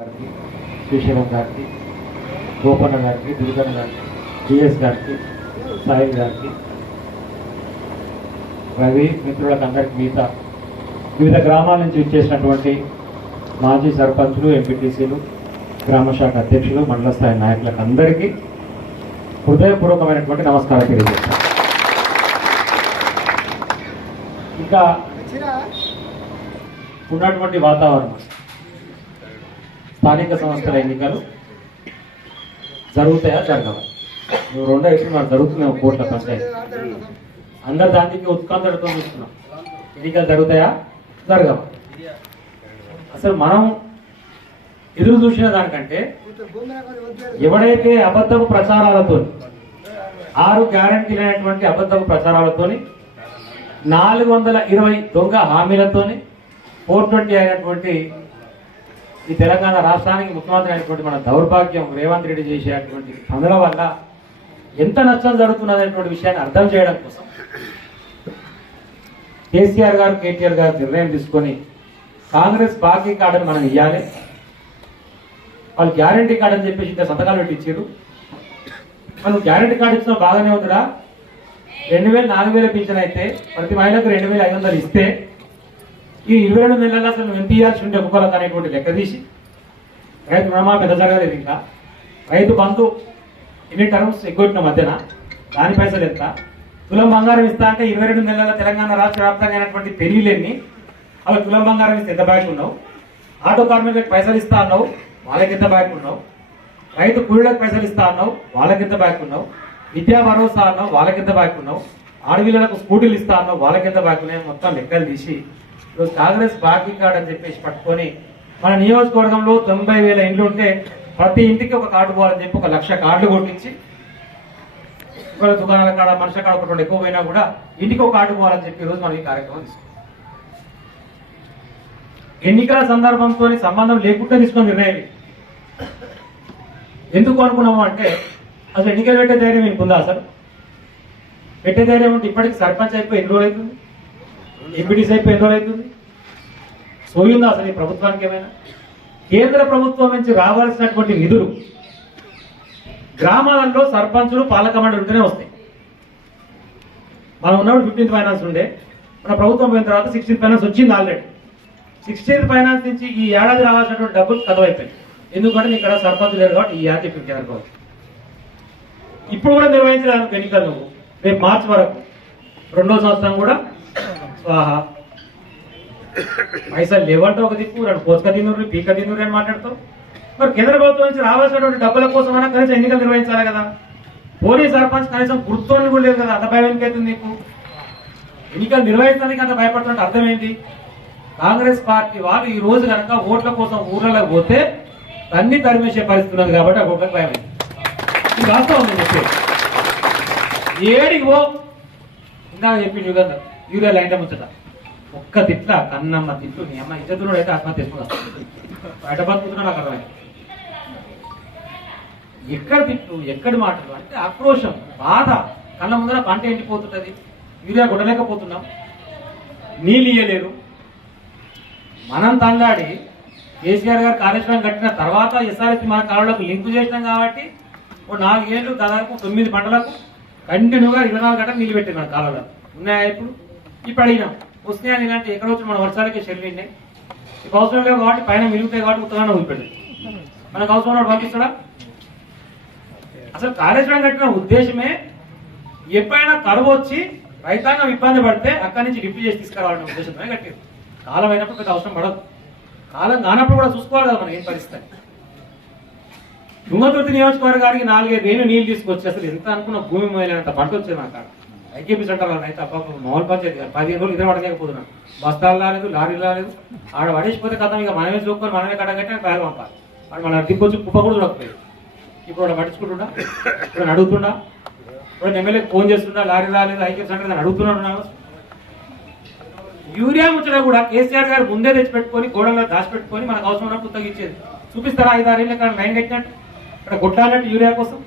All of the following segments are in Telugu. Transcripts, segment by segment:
గారికి, శ్రీశైలం గారికి, గోపన్న గారికి, దుర్గన్న గారికి, డిఎస్ గారికి, సాయిల్ గారికి, రవి మిత్రులకు అందరికి వివిధ గ్రామాల నుంచి ఇచ్చేసినటువంటి మాజీ సర్పంచులు, ఎంపీటీసీలు, గ్రామ శాఖ అధ్యక్షులు, మండల స్థాయి నాయకులకు అందరికీ హృదయపూర్వకమైనటువంటి నమస్కారం తెలియజేస్తాను. ఇంకా ఉన్నటువంటి వాతావరణం, స్థానిక సంస్థల ఎన్నికలు జరుగుతాయా జరగవా? నువ్వు రెండో ఎప్పుడు మనకు జరుగుతున్నావు కోట్ల పంచాయతీ, అందరు దానికి ఉత్కంఠతో చూస్తున్నాం. ఎన్నికలు జరుగుతాయా జరగవా? అసలు మనం ఎదురు చూసిన దానికంటే ఎవడైతే అబద్ధపు ప్రచారాలతో 6 గ్యారంటీలు అయినటువంటి అబద్ధపు ప్రచారాలతో 420 దొంగ హామీలతోని 420 అయినటువంటి ఈ తెలంగాణ రాష్ట్రానికి ముఖ్యమంత్రి అయినటువంటి మన దౌర్భాగ్యం రేవంత్ రెడ్డి చేసేటువంటి పనుల వల్ల ఎంత నష్టం జరుగుతున్నదనేటువంటి విషయాన్ని అర్థం చేయడం కోసం కేసీఆర్ గారు, కేటీఆర్ గారు నిర్ణయం తీసుకొని కాంగ్రెస్ బాకీ కార్డుని మనం ఇవ్వాలి, వాళ్ళు గ్యారంటీ కార్డు అని చెప్పేసి ఇంకా సంతకాలు పెట్టి ఇచ్చారు. మనం గ్యారంటీ కార్డు ఇచ్చిన బాగానే ఉందిరా, 2000 4000 పింఛన్ అయితే ప్రతి మహిళకు 2500 ఇస్తే ఈ 22 నెలల్లో అసలు నువ్వు ఎంత ఇవ్వాల్సి ఉంటే ఒక్కొక్కరికి అనేటువంటి లెక్క తీసి రైతు రుణమాఫీ పెద్ద జరగలేదు, ఇంకా రైతు బంధు ఎన్ని టర్మ్స్ ఎగ్గొట్టిన మధ్యన దాని పైసలు ఎంత, తులం బంగారం ఇస్తా అంటే 22 నెలల తెలంగాణ రాష్ట్ర వ్యాప్తంగా అయినటువంటి పెళ్లిళ్ళెన్ని, అలా తులం బంగారం ఇస్తే ఎంత బ్యాక్ ఉన్నావు, ఆటో కార్మికులకు పైసలు ఇస్తా అన్నావు వాళ్ళకి ఎంత బ్యాక్ ఉన్నావు, రైతు కూలీలకు పైసలు ఇస్తా అన్నావు వాళ్ళకి ఎంత బ్యాక్ ఉన్నావు, విద్యా భరోసా అన్నావు వాళ్ళకి ఎంత బ్యాక్ ఉన్నావు, ఆడపిల్లలకు స్కూటీలు ఇస్తా అన్నావు వాళ్ళకి ఎంత బ్యాక్ ఉన్నాయి, మొత్తం లెక్కలు తీసి ఈరోజు కాంగ్రెస్ బాకీ కార్డు అని చెప్పేసి పట్టుకొని మన నియోజకవర్గంలో 90,000 ఇండ్లు ఉంటే ప్రతి ఇంటికి ఒక కార్డు పోవాలని చెప్పి 1,00,000 కార్డులు కొట్టించి, ఇవాళ దుకాణాల కాడ మనుషుల కాడ ఒకటి ఎక్కువ పోయినా కూడా ఇంటికి ఒక కార్డు పోవాలని చెప్పి ఈరోజు మనం ఈ కార్యక్రమం తీసుకున్నాం. ఎన్నికల సందర్భంతో సంబంధం లేకుండా తీసుకున్న నిర్ణయం ఎందుకు అనుకున్నాము అంటే అసలు ఎన్నికలు పెట్టే ధైర్యం ఇంకుందా? అసలు పెట్టే ధైర్యం ఉంటే ఇప్పటికి సర్పంచ్ అయిపోయి ఎన్ని రోజులు అవుతుంది, ఎంపీటీసీ అయిపోయి ఎన్ని రోజులు అవుతుంది, సోయుందా అసలు ఈ ప్రభుత్వానికి ఏమైనా? కేంద్ర ప్రభుత్వం నుంచి రావాల్సినటువంటి నిధులు గ్రామాలలో సర్పంచులు, పాలక మండలి ఉంటేనే వస్తాయి. మనం ఉన్నప్పుడు 15th ఫైనాన్స్ ఉండే, మన ప్రభుత్వం పోయిన తర్వాత 16th ఫైనాన్స్ వచ్చింది ఆల్రెడీ. 16th ఫైనాన్స్ నుంచి ఈ ఏడాది రావాల్సినటువంటి డబ్బులు కథమైపోయింది. ఎందుకంటే ఇక్కడ సర్పంచ్ లేరు కాబట్టి ఈ ఏడాది 15 అనుకోవచ్చు. ఇప్పుడు కూడా నిర్వహించడానికి ఎన్నికలు నువ్వు రేపు మార్చి వరకు 2వ సంవత్సరం కూడా స్వాహా, పైసలు లేవంటే ఒక దిక్కు, 2 కోసుక తిన్నూరు పీక తిన్నూరు అని మాట్లాడతావు. మరి కేంద్ర ప్రభుత్వం నుంచి రావాల్సినటువంటి డబ్బుల కోసమైనా కనీసం ఎన్నికలు నిర్వహించాలి కదా. పోలీస్ సర్పంచ్ కనీసం గుర్తు కూడా లేదు కదా, అంత భయం ఎందుకైతుంది నీకు? ఎన్నికలు నిర్వహించడానికి అంత భయపడుతున్నట్టు అర్థం ఏంటి? కాంగ్రెస్ పార్టీ వాళ్ళు ఈ రోజు కనుక ఓట్ల కోసం ఊర్లలో పోతే అన్ని తరిమేసే పరిస్థితి ఉన్నది కాబట్టి ఆ ఓట్లకు భయం. ఇది వాస్తవం నేను చెప్పేది. ఏడికి పో ఇందాక చెప్పి యుగంధర్ యూరియా లైన్ ముచ్చట ఒక్క తిట్ల కన్నమ్మ తిట్లు, నీ అమ్మ ఇద్దరు అయితే ఆత్మహత్య చేసుకున్నాను బయట బతుకుతున్నా నాకు అర్థమైంది. ఎక్కడ తిట్లు, ఎక్కడి మాటలు అంటే ఆక్రోశం, బాధ, కళ్ళ ముందర పంట ఎండిపోతుంటది, యూరియా కొట్టలేకపోతున్నాం, నీళ్ళు ఇయ్యలేరు. మనం తల్లాడి కేసీఆర్ గారు కాళేశ్వరం కట్టిన తర్వాత ఎస్ఆర్ఎస్పీ మన కాలువలకు లింకు చేసినాం కాబట్టి 4 ఏళ్ళు దాదాపు 9 పంటలకు కంటిన్యూగా 24 గంటలు నీళ్ళు పెట్టినాం. కాలువలో ఉన్నాయా? ఇప్పుడు అడిగినాం వస్తున్నాయా ఇలాంటి ఎక్కడ వచ్చి మన వర్షాలకే చెల్లిండే. ఇప్పుడు అవసరం లేవు కాబట్టి పైన మిలుగుతాయి కాబట్టి ఉత్తరాన్ని వదిలిపెట్టాడు. మనకు అవసరం ఉన్నాడు పంపిస్తాడా? అసలు కాళేశ్వరం కట్టిన ఉద్దేశమే ఎప్పుడైనా కరువు వచ్చి రైతాంగం ఇబ్బంది పడితే అక్కడి నుంచి లిఫ్ట్ చేసి తీసుకురావాలనే ఉద్దేశంతోనే కట్టారు. కాలం అయినప్పుడు పెద్ద అవసరం పడదు, కాలం కానప్పుడు కూడా చూసుకోవాలి కదా మనం ఏం పరిస్థితి. తుంగతుర్తి నియోజకవర్గానికి 4-5 వేలు నీళ్ళు తీసుకొచ్చి అసలు ఎంత అనుకున్న భూమి మొదలైనంత పంట వచ్చేది నాకు కాడ. ఐకేపీ సెంటర్ అయితే అబ్బా మామూలు పంచాయతీ కాదు, 15 రోజులు ఇద్దరు పడలేకపోతున్నాను. బస్తాలు రాలేదు, లారీలు రాలేదు, ఆడ పడేసిపోతే కథ ఇక మనమే చూసుకొని మనమే కట్టగట్టే పేరు పంపాలి. వాడు మన దిక్కొచ్చి కుప్ప కూడా చూడకపోయాడు. ఇప్పుడు వాడు పట్టించుకుంటుండా, ఇప్పుడు అడుగుతుండా, ఇప్పుడు ఎమ్మెల్యేకి ఫోన్ చేస్తుండా, లారీ రాలేదు ఐకేపీ సెంటర్ అని అడుగుతున్నాడు. యూరియా ముచ్చట కూడా కేసీఆర్ గారు ముందే తెచ్చిపెట్టుకొని గోడల్లో దాచిపెట్టుకొని మనకు అవసరం ఉన్నప్పుడు తగ్గించేది. చూపిస్తారా 5-6 ఏళ్ళు ఇక్కడ లైన్ కట్టినట్టు, ఇక్కడ కొట్టాలంటే యూరియా కోసం.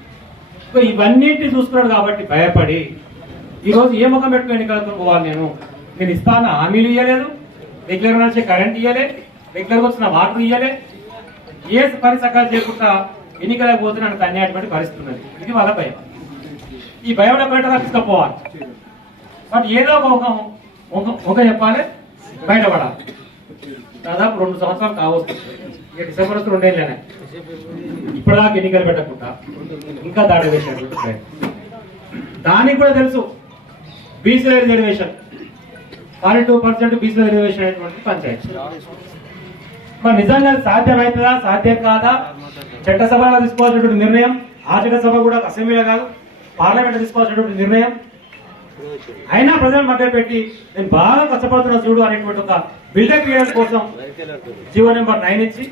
ఇవన్నింటినీ చూసుకున్నాడు కాబట్టి భయపడి ఈరోజు ఏ ముఖం పెట్టుకుని ఎన్నికలతో పోవాలి? నేను ఇస్తాను హామీలు ఇవ్వలేదు, రెగ్యులర్ వచ్చే కరెంట్ ఇవ్వలే, రెగ్యులర్గా వచ్చిన వాటర్ ఇవ్వలే, ఏ పని సకాలు చేయకుండా ఎన్నికలకు పోతే నాకు అన్యాయటువంటి పరిస్థితి ఉన్నది. ఇది వాళ్ళ భయం. ఈ భయంలో బయట తీసుకుపోవాలి. బట్ ఏదో ఒక చెప్పాలి, బయటపడాలి. దాదాపు 2 సంవత్సరాలు కావచ్చు. ఇక డిసెంబర్ వస్తే 2 ఏళ్ళనే ఇప్పటిదాకా ఎన్నికలు పెట్టకుండా ఇంకా దాడి వేసినటువంటి ప్రయత్నం. దానికి కూడా తెలుసు బీసీల రిజర్వేషన్ 42% బీసీల రిజర్వేషన్ అనేటువంటి పంచాయతీ. మరి నిజంగా సాధ్యమవుతుందా, సాధ్యం కాదా? చట్టసభలో తీసుకోవాల్సినటువంటి నిర్ణయం, ఆ చట్టసభ కూడా అసెంబ్లీలో కాదు పార్లమెంట్ తీసుకోవాల్సినటువంటి నిర్ణయం. అయినా ప్రజలు మధ్య పెట్టి నేను బాగా కష్టపడుతున్నా చూడు అనేటువంటి ఒక బిల్డప్ చేయడం కోసం జీవో నెంబర్ 9 ఇచ్చి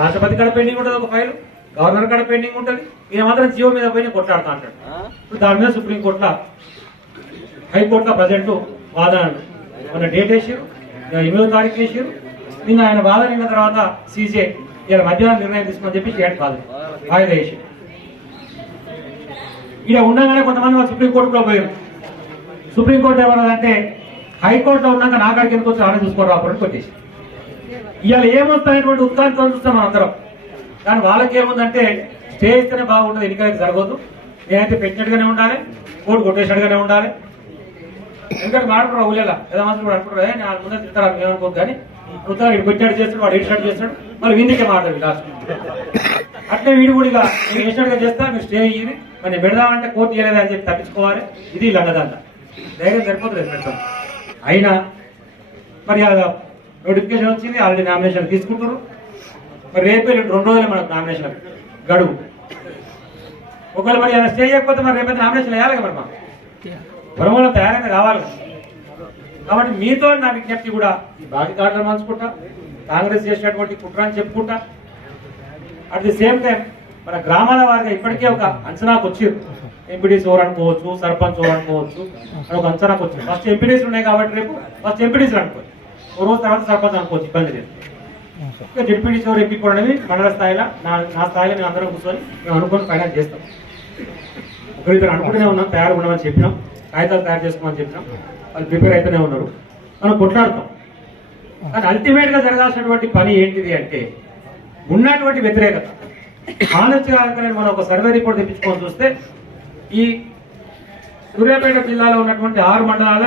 రాష్ట్రపతి కాడ పెండింగ్ ఉంటుంది, ఒక ఫైల్ గవర్నర్ కాడ పెండింగ్ ఉంటుంది. ఈయన మాత్రం జీవో మీద పోయి కొట్లాడుతా అంటాడు. ఇప్పుడు దాని మీద సుప్రీంకోర్టులో హైకోర్టులో ప్రజెంట్ వాదనలు మన డేట్ వేసారు, 8వ తారీఖు వేసారు. నిన్న ఆయన వాదన అయిన తర్వాత సీజే ఇలా మధ్యాహ్నం నిర్ణయం తీసుకుని చెప్పి చేయడం కాదు వాయిదా వేసి ఇలా ఉండగానే కొంతమంది సుప్రీంకోర్టులో పోయారు. సుప్రీంకోర్టు ఏమన్నదంటే హైకోర్టులో ఉన్నాక నాకాడికి ఎందుకు వచ్చి ఆడ చూసుకోవడం రాకపోతే కొట్టేసి ఇవాళ ఏమొస్తాయటువంటి ఉత్కంఠతో చూస్తాం మనం అందరం. కానీ వాళ్ళకి ఏముందంటే స్టే ఇస్తేనే బాగుంటుంది, ఎన్నికలైతే జరగదు, నేనైతే పెట్టినట్టుగానే ఉండాలి, కోర్టు కొట్టేసినట్టుగానే ఉండాలి. ఎందుకంటే మాట్లాడుతున్నారు ఊళ్ళ ఏదో మంది కూడా అనుకుంటారు, నేను ముందే తింటారు ఏమనుకోదు. కానీ వృత్తాలు ఇటు పెట్టాడు చేస్తాడు, వాడు ఇటు చేస్తాడు, మళ్ళీ వీందికే మాట్లాడు లాస్ట్. అట్లే వీడు కూడా ఇక నేను వేసినట్టుగా చేస్తా, మీరు స్టే అయ్యి మరి నేను పెడదామంటే కోర్టు ఇవ్వలేదు అని చెప్పి తప్పించుకోవాలి. ఇది లండదండ ధైర్యం సరిపోతుంది పెడతాం. అయినా మరి నోటిఫికేషన్ వచ్చింది, ఆల్రెడీ నామినేషన్ తీసుకుంటారు. మరి రేపే 2 రోజులే మనకు నామినేషన్ గడువు. ఒకవేళ మరి ఆయన స్టే చేయకపోతే మరి రేపైతే నామినేషన్ వేయాలి కదా, మరి మా పొరమలో తయారైతే కావాలి. కాబట్టి మీతో నా విజ్ఞప్తి కూడా ఈ బాధికారులను మంచుకుంటా, కాంగ్రెస్ చేసినటువంటి కుట్రాన్ని చెప్పుకుంటా, అట్ ది సేమ్ టైం మన గ్రామాల వారిగా ఇప్పటికే ఒక అంచనాకు వచ్చారు. ఎంపీడీసీ ఓవర్ అనుకోవచ్చు, సర్పంచ్ ఓవర్ అనుకోవచ్చు, అని ఒక అంచనాకు వచ్చింది. ఫస్ట్ ఎంపీడీసీలు ఉన్నాయి కాబట్టి రేపు ఫస్ట్ ఎంపీడీసీలు అనుకోవచ్చు, ఓ రోజు తర్వాత సర్పంచ్ అనుకోవచ్చు, ఇబ్బంది లేదు. ఇంకా డిప్యూటీ ఓవర్ ఎంపీ కూడా మండల స్థాయిలో నా స్థాయిలో మేము అందరం కూర్చొని మేము అనుకుని ఫైనాన్స్ చేస్తాం. ఒకరిద్దరు అనుకుంటూనే ఉన్నాం, తయారు ఉండమని చెప్పినాం, కాగితాలు తయారు చేసుకోమని చెప్పినాం, వాళ్ళు ప్రిపేర్ అయితేనే ఉన్నారు, మనం కొట్లాడుతాం. కానీ అల్టిమేట్ గా జరగాల్సినటువంటి పని ఏంటిది అంటే ఉన్నటువంటి వ్యతిరేకత ఆలోచన. మనం ఒక సర్వే రిపోర్ట్ తెప్పించుకొని చూస్తే ఈ సూర్యాపేట జిల్లాలో ఉన్నటువంటి 6 మండలాల